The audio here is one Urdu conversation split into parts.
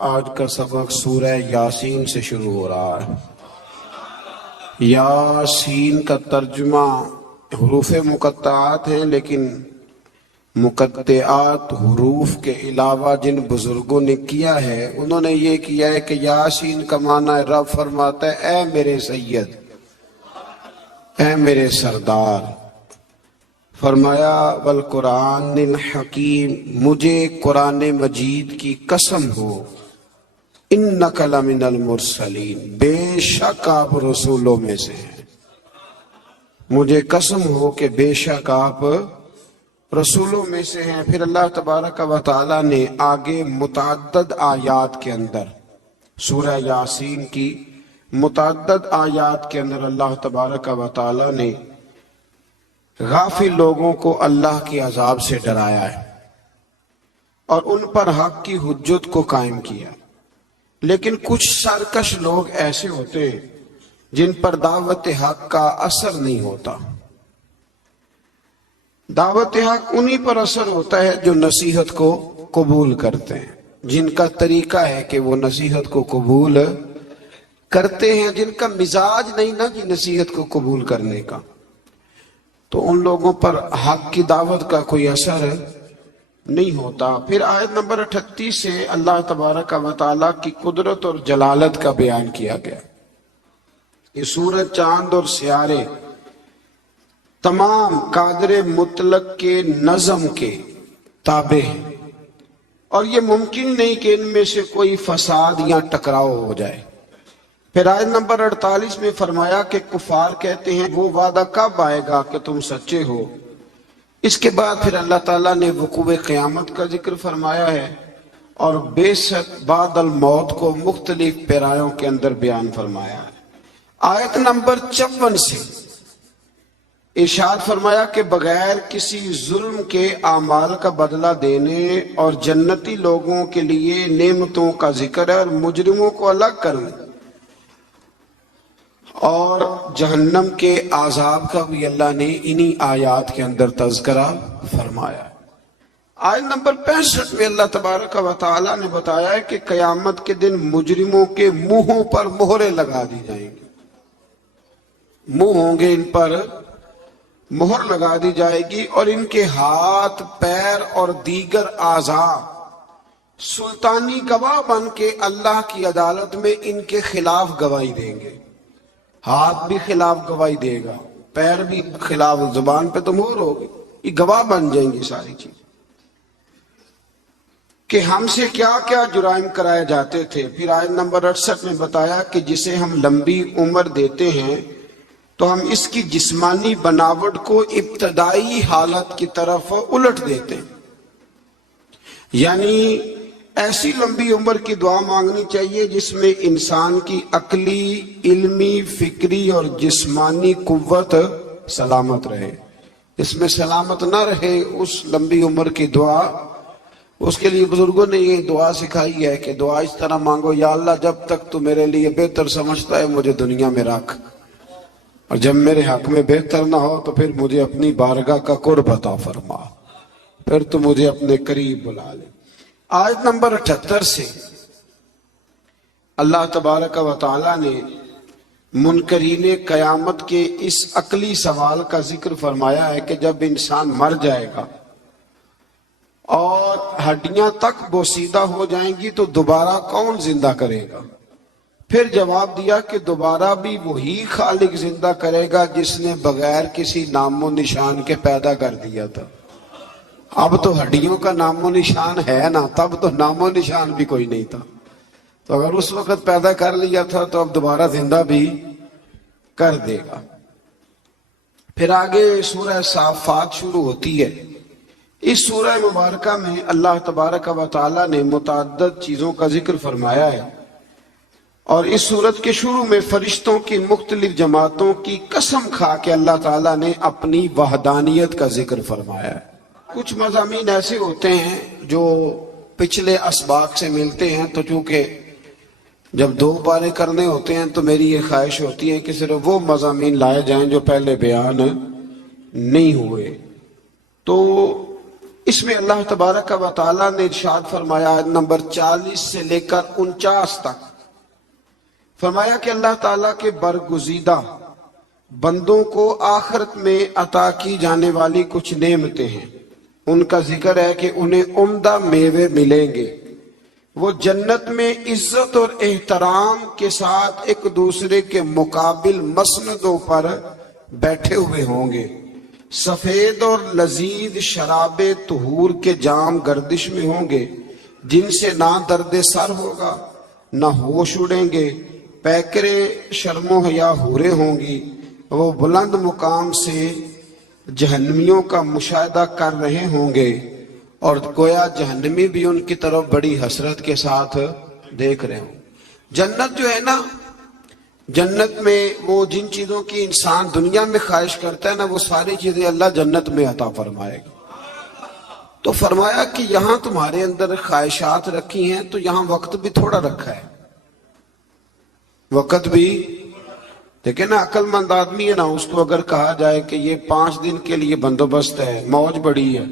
آج کا سبق سورہ یاسین سے شروع ہو رہا ہے۔ یاسین کا ترجمہ حروف مقطعات ہیں، لیکن مقطعات حروف کے علاوہ جن بزرگوں نے کیا ہے انہوں نے یہ کیا ہے کہ یاسین کا معنی ہے رب فرماتا ہے اے میرے سید، اے میرے سردار۔ فرمایا والقرآن الحکیم، مجھے قرآن مجید کی قسم ہو، انک لمن المرسلین، بے شک آپ رسولوں میں سے ہیں۔ مجھے قسم ہو کہ بے شک آپ رسولوں میں سے ہیں۔ پھر اللہ تبارک و تعالی نے آگے متعدد آیات کے اندر، سورہ یاسین کی متعدد آیات کے اندر اللہ تبارک و تعالی نے غافل لوگوں کو اللہ کے عذاب سے ڈرایا ہے اور ان پر حق کی حجت کو قائم کیا۔ لیکن کچھ سرکش لوگ ایسے ہوتے ہیں جن پر دعوت حق کا اثر نہیں ہوتا۔ دعوت حق انہی پر اثر ہوتا ہے جو نصیحت کو قبول کرتے ہیں، جن کا طریقہ ہے کہ وہ نصیحت کو قبول کرتے ہیں، جن کا مزاج نہیں نا کہ نصیحت کو قبول کرنے کا، تو ان لوگوں پر حق کی دعوت کا کوئی اثر نہیں ہوتا۔ پھر آیت نمبر 38 سے اللہ تبارک و تعالیٰ کی قدرت اور جلالت کا بیان کیا گیا۔ یہ سورج، چاند اور سیارے تمام قادر مطلق کے نظم کے تابع ہیں، اور یہ ممکن نہیں کہ ان میں سے کوئی فساد یا ٹکراؤ ہو جائے۔ پھر آیت نمبر 48 میں فرمایا کہ کفار کہتے ہیں وہ وعدہ کب آئے گا کہ تم سچے ہو۔ اس کے بعد پھر اللہ تعالیٰ نے وقوع قیامت کا ذکر فرمایا ہے اور بے شک بعد الموت کو مختلف پیرایوں کے اندر بیان فرمایا ہے۔ آیت نمبر 54 سے ارشاد فرمایا کہ بغیر کسی ظلم کے اعمال کا بدلہ دینے اور جنتی لوگوں کے لیے نعمتوں کا ذکر ہے اور مجرموں کو الگ کرنے اور جہنم کے عذاب کا بھی اللہ نے انہی آیات کے اندر تذکرہ فرمایا۔ آیت نمبر 65 میں اللہ تبارک و تعالی نے بتایا ہے کہ قیامت کے دن مجرموں کے منہوں پر مہریں لگا دی جائیں گی، منہ ہوں گے ان پر مہر لگا دی جائے گی، اور ان کے ہاتھ، پیر اور دیگر اعضاء سلطانی گواہ بن کے اللہ کی عدالت میں ان کے خلاف گواہی دیں گے۔ ہاتھ بھی خلاف گواہی دے گا، پیر بھی خلاف، زبان پہ تو مہر ہوگی، یہ گواہ بن جائیں گی ساری چیز کہ ہم سے کیا کیا جرائم کرائے جاتے تھے۔ پھر آیت نمبر 68 میں بتایا کہ جسے ہم لمبی عمر دیتے ہیں تو ہم اس کی جسمانی بناوٹ کو ابتدائی حالت کی طرف الٹ دیتے ہیں، یعنی ایسی لمبی عمر کی دعا مانگنی چاہیے جس میں انسان کی عقلی، علمی، فکری اور جسمانی قوت سلامت رہے۔ اس میں سلامت نہ رہے اس لمبی عمر کی دعا، اس کے لیے بزرگوں نے یہ دعا سکھائی ہے کہ دعا اس طرح مانگو، یا اللہ جب تک تو میرے لیے بہتر سمجھتا ہے مجھے دنیا میں رکھ، اور جب میرے حق میں بہتر نہ ہو تو پھر مجھے اپنی بارگاہ کا قرب عطا فرما، پھر تو مجھے اپنے قریب بلا لے۔ آیت نمبر 78 سے اللہ تبارک و تعالی نے منکرین قیامت کے اس عقلی سوال کا ذکر فرمایا ہے کہ جب انسان مر جائے گا اور ہڈیاں تک بوسیدہ ہو جائیں گی تو دوبارہ کون زندہ کرے گا؟ پھر جواب دیا کہ دوبارہ بھی وہی خالق زندہ کرے گا جس نے بغیر کسی نام و نشان کے پیدا کر دیا تھا۔ اب تو ہڈیوں کا نام و نشان ہے نا، تب تو نام و نشان بھی کوئی نہیں تھا، تو اگر اس وقت پیدا کر لیا تھا تو اب دوبارہ زندہ بھی کر دے گا۔ پھر آگے سورہ صافات شروع ہوتی ہے۔ اس سورہ مبارکہ میں اللہ تبارک و تعالی نے متعدد چیزوں کا ذکر فرمایا ہے، اور اس سورت کے شروع میں فرشتوں کی مختلف جماعتوں کی قسم کھا کے اللہ تعالیٰ نے اپنی وحدانیت کا ذکر فرمایا ہے۔ کچھ مضامین ایسے ہوتے ہیں جو پچھلے اسباق سے ملتے ہیں، تو چونکہ جب دو پارے کرنے ہوتے ہیں تو میری یہ خواہش ہوتی ہے کہ صرف وہ مضامین لائے جائیں جو پہلے بیان نہیں ہوئے۔ تو اس میں اللہ تبارک و تعالیٰ نے ارشاد فرمایا نمبر 40 سے لے کر 49 تک، فرمایا کہ اللہ تعالیٰ کے برگزیدہ بندوں کو آخرت میں عطا کی جانے والی کچھ نعمتیں ہیں۔ ان کا ذکر ہے کہ انہیں عمدہ میوے ملیں گے، وہ جنت میں عزت اور احترام کے ساتھ ایک دوسرے کے مقابل مسندوں پر بیٹھے ہوئے ہوں گے، سفید اور لذیذ شراب طہور کے جام گردش میں ہوں گے، جن سے نہ درد سر ہوگا نہ ہوش اڑیں گے، پیکرے شرم و حیا حوریں ہوں گی، وہ بلند مقام سے جہنمیوں کا مشاہدہ کر رہے ہوں گے، اور گویا جہنمی بھی ان کی طرف بڑی حسرت کے ساتھ دیکھ رہے ہوں۔ جنت جو ہے نا، جنت میں وہ جن چیزوں کی انسان دنیا میں خواہش کرتا ہے نا، وہ ساری چیزیں اللہ جنت میں عطا فرمائے گا۔ تو فرمایا کہ یہاں تمہارے اندر خواہشات رکھی ہیں، تو یہاں وقت بھی تھوڑا رکھا ہے، وقت بھی دیکھیں نا، عقل مند آدمی ہے نا، اس کو اگر کہا جائے کہ یہ 5 دن کے لیے بندوبست ہے، موج بڑی ہے،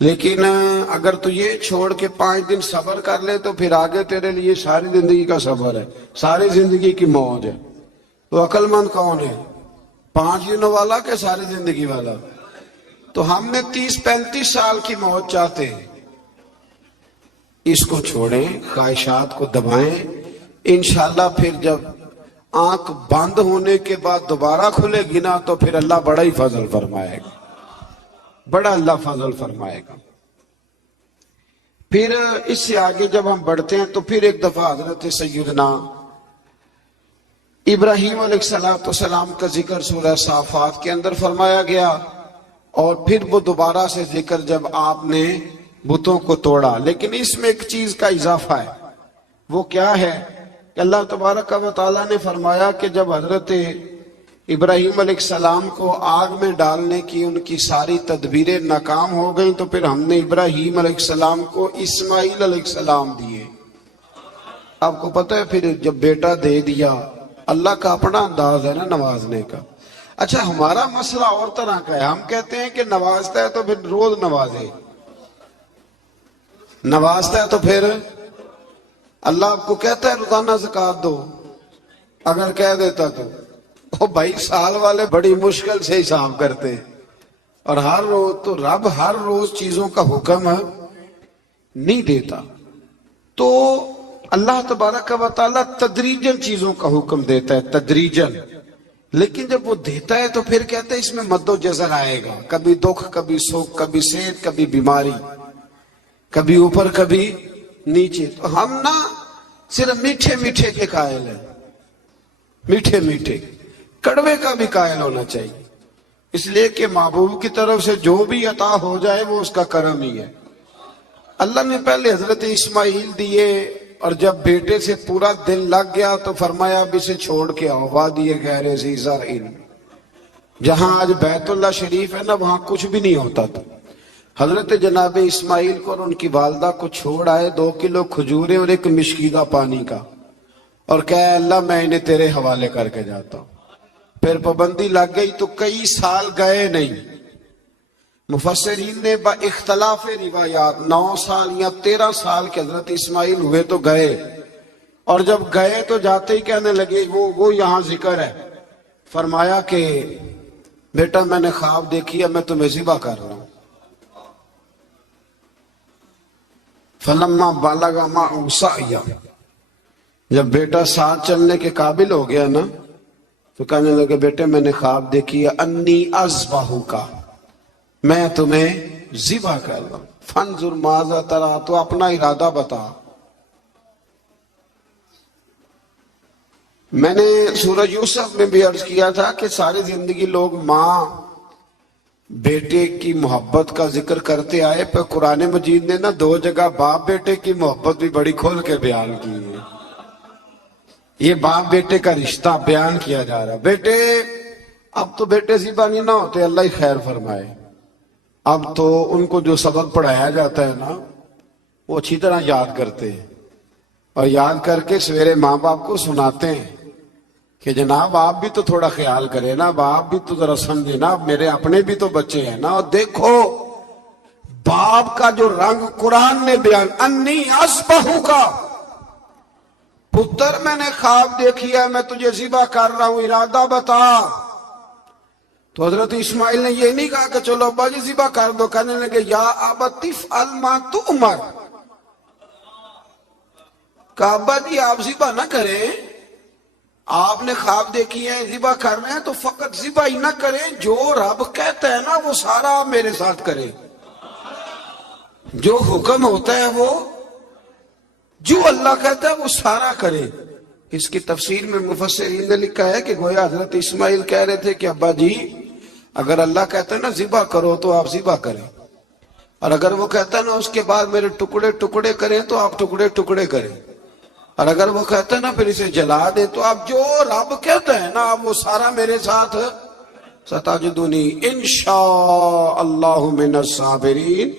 لیکن اگر تو یہ چھوڑ کے 5 دن صبر کر لے تو پھر آگے تیرے لیے ساری زندگی کا صبر ہے، ساری زندگی کی موج ہے۔ تو عقل مند کون ہے، 5 دنوں والا کہ ساری زندگی والا؟ تو ہم نے 30-35 سال کی موج چاہتے ہیں، اس کو چھوڑیں، خواہشات کو دبائیں، انشاءاللہ پھر جب آنکھ بند ہونے کے بعد دوبارہ کھلے گی نا، تو پھر اللہ بڑا ہی فضل فرمائے گا، بڑا اللہ فضل فرمائے گا۔ پھر اس سے آگے جب ہم بڑھتے ہیں تو پھر ایک دفعہ حضرت سیدنا ابراہیم علیہ السلام کا ذکر سورہ صافات کے اندر فرمایا گیا، اور پھر وہ دوبارہ سے ذکر جب آپ نے بتوں کو توڑا۔ لیکن اس میں ایک چیز کا اضافہ ہے، وہ کیا ہے کہ اللہ تبارک و تعالیٰ نے فرمایا کہ جب حضرت ابراہیم علیہ السلام کو آگ میں ڈالنے کی ان کی ساری تدبیریں ناکام ہو گئیں، تو پھر ہم نے ابراہیم علیہ السلام کو اسماعیل علیہ السلام دیے۔ آپ کو پتہ ہے پھر جب بیٹا دے دیا، اللہ کا اپنا انداز ہے نا نوازنے کا۔ اچھا، ہمارا مسئلہ اور طرح کا ہے، ہم کہتے ہیں کہ نوازتا ہے تو پھر روز نوازے، نوازتا ہے تو پھر اللہ آپ کو کہتا ہے روزانہ زکوٰۃ دو، اگر کہہ دیتا تو وہ بھائی سال والے بڑی مشکل سے حساب کرتے ہیں، اور ہر روز تو رب ہر روز چیزوں کا حکم نہیں دیتا۔ تو اللہ تبارک و تعالیٰ تدریجاً چیزوں کا حکم دیتا ہے، تدریجاً، لیکن جب وہ دیتا ہے تو پھر کہتے ہیں اس میں مد و جزر آئے گا، کبھی دکھ، کبھی سکھ، کبھی صحت، کبھی بیماری، کبھی اوپر کبھی نیچے۔ تو ہم نا صرف میٹھے میٹھے کے قائل ہیں، میٹھے میٹھے، کڑوے کا بھی قائل ہونا چاہیے، اس لیے کہ محبوب کی طرف سے جو بھی عطا ہو جائے وہ اس کا کرم ہی ہے۔ اللہ نے پہلے حضرت اسماعیل دیے، اور جب بیٹے سے پورا دل لگ گیا تو فرمایا اب اسے چھوڑ کے آؤ وادی غیر ذی زرع، جہاں آج بیت اللہ شریف ہے نا، وہاں کچھ بھی نہیں ہوتا تھا۔ حضرت جناب اسماعیل کو اور ان کی والدہ کو چھوڑ آئے 2 کلو کھجوریں اور ایک مشکیدہ پانی کا، اور کہا اللہ میں انہیں تیرے حوالے کر کے جاتا ہوں۔ پھر پابندی لگ گئی تو کئی سال گئے نہیں۔ مفسرین نے با اختلاف روایات 9 سال یا 13 سال کے حضرت اسماعیل ہوئے تو گئے، اور جب گئے تو جاتے ہی کہنے لگے وہ یہاں ذکر ہے، فرمایا کہ بیٹا میں نے خواب دیکھی ہے، میں تمہیں ذبح کر رہا ہوں۔ فلما بالغ معه سعیا، جب بیٹا ساتھ چلنے کے قابل ہو گیا نا، تو کہنے لگے بیٹے میں نے خواب دیکھی ہے انی اذبحک، میں تمہیں ذبح کر رہا ہوں، فانظر ماذا تری، تو اپنا ارادہ بتا۔ میں نے سورہ یوسف میں بھی عرض کیا تھا کہ ساری زندگی لوگ ماں بیٹے کی محبت کا ذکر کرتے آئے، پر قرآن مجید نے نا 2 جگہ باپ بیٹے کی محبت بھی بڑی کھول کے بیان کی ہے۔ یہ باپ بیٹے کا رشتہ بیان کیا جا رہا۔ بیٹے اب تو بیٹے ذبح نہیں نہ ہوتے، اللہ ہی خیر فرمائے، اب تو ان کو جو سبق پڑھایا جاتا ہے نا وہ اچھی طرح یاد کرتے ہیں، اور یاد کر کے سویرے ماں باپ کو سناتے ہیں کہ جناب آپ بھی تو تھوڑا خیال کریں نا، آپ بھی تو ذرا سمجھے نا، میرے اپنے بھی تو بچے ہیں نا، اور دیکھو باپ کا جو رنگ قرآن نے بیان، انی اذبحو کا، پتر میں نے خواب دیکھی ہے میں تجھے ذبح کر رہا ہوں، ارادہ بتا۔ تو حضرت اسماعیل نے یہ نہیں کہا کہ چلو ابا جی ذبح کر دو، کہنے لگے یا ابت افعل ما تؤمر، کہا ابا جی آپ ذبح نہ کریں، آپ نے خواب دیکھی ہے ذبح کر رہے ہیں تو فقط ذبح ہی نہ کریں، جو رب کہتا ہے نا وہ سارا میرے ساتھ کرے، جو حکم ہوتا ہے وہ، جو اللہ کہتا ہے وہ سارا کرے۔ اس کی تفسیر میں مفسرین نے لکھا ہے کہ گویا حضرت اسماعیل کہہ رہے تھے کہ ابا جی اگر اللہ کہتا ہے نا ذبح کرو تو آپ ذبح کریں، اور اگر وہ کہتا ہے نا اس کے بعد میرے ٹکڑے ٹکڑے کریں تو آپ ٹکڑے ٹکڑے کریں، اور اگر وہ کہتا ہے نا پھر اسے جلا دیں تو آپ جو رب کہتا ہے نا آپ وہ سارا میرے ساتھ، ستجدنی انشاء اللہ من الصابرین،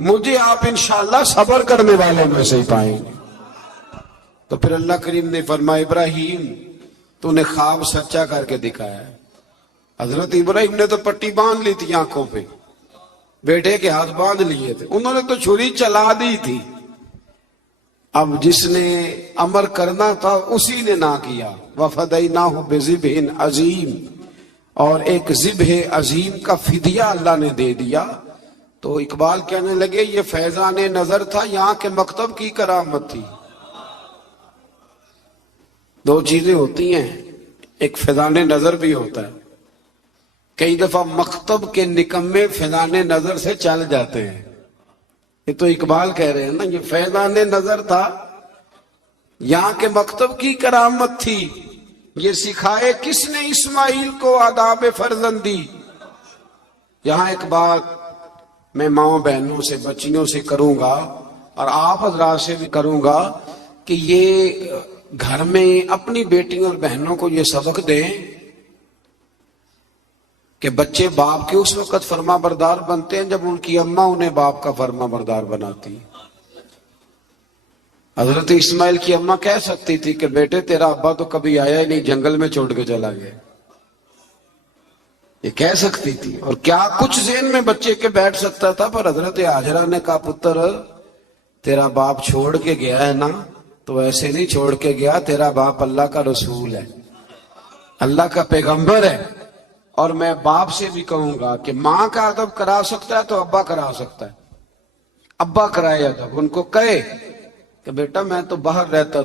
مجھے آپ انشاءاللہ صبر کرنے والوں میں سے ہی پائیں گے۔ تو پھر اللہ کریم نے فرمایا ابراہیم تو نے خواب سچا کر کے دکھایا ہے۔ حضرت ابراہیم نے تو پٹی باندھ لی تھی آنکھوں پہ، بیٹے کے ہاتھ باندھ لیے تھے، انہوں نے تو چھری چلا دی تھی، اب جس نے امر کرنا تھا اسی نے نہ کیا۔ وَفَدَيْنَاهُ بِذِبْحٍ عَظِيمٍ، اور ایک ذبح عظیم کا فدیہ اللہ نے دے دیا۔ تو اقبال کہنے لگے یہ فیضان نظر تھا، یہاں کے مکتب کی کرامت تھی۔ دو چیزیں ہوتی ہیں، ایک فیضان نظر بھی ہوتا ہے، کئی دفعہ مکتب کے نکمے فیضان نظر سے چل جاتے ہیں، یہ تو اقبال کہہ رہے ہیں نا، یہ فیضان نظر تھا، یہاں کے مکتب کی کرامت تھی، یہ سکھائے کس نے اسماعیل کو آداب فرزندی۔ یہاں ایک بات میں ماؤں بہنوں سے بچیوں سے کروں گا اور آپ حضرات سے بھی کروں گا کہ یہ گھر میں اپنی بیٹیوں اور بہنوں کو یہ سبق دیں کہ بچے باپ کے اس وقت فرما بردار بنتے ہیں جب ان کی اماں انہیں باپ کا فرما بردار بناتی۔ حضرت اسماعیل کی اماں کہہ سکتی تھی کہ بیٹے تیرا ابا تو کبھی آیا ہی نہیں، جنگل میں چھوڑ کے چلا گیا، یہ کہہ سکتی تھی، اور کیا کچھ ذہن میں بچے کے بیٹھ سکتا تھا، پر حضرت ہاجرہ نے کہا پتر تیرا باپ چھوڑ کے گیا ہے نا تو ایسے نہیں چھوڑ کے گیا، تیرا باپ اللہ کا رسول ہے، اللہ کا پیغمبر ہے، اور میں باپ سے بھی کہوں گا کہ ماں کا ادب کرا سکتا ہے تو ابا کرا سکتا ہے، ابا کرائے ادب، ان کو کہے کہ بیٹا میں تو باہر رہتا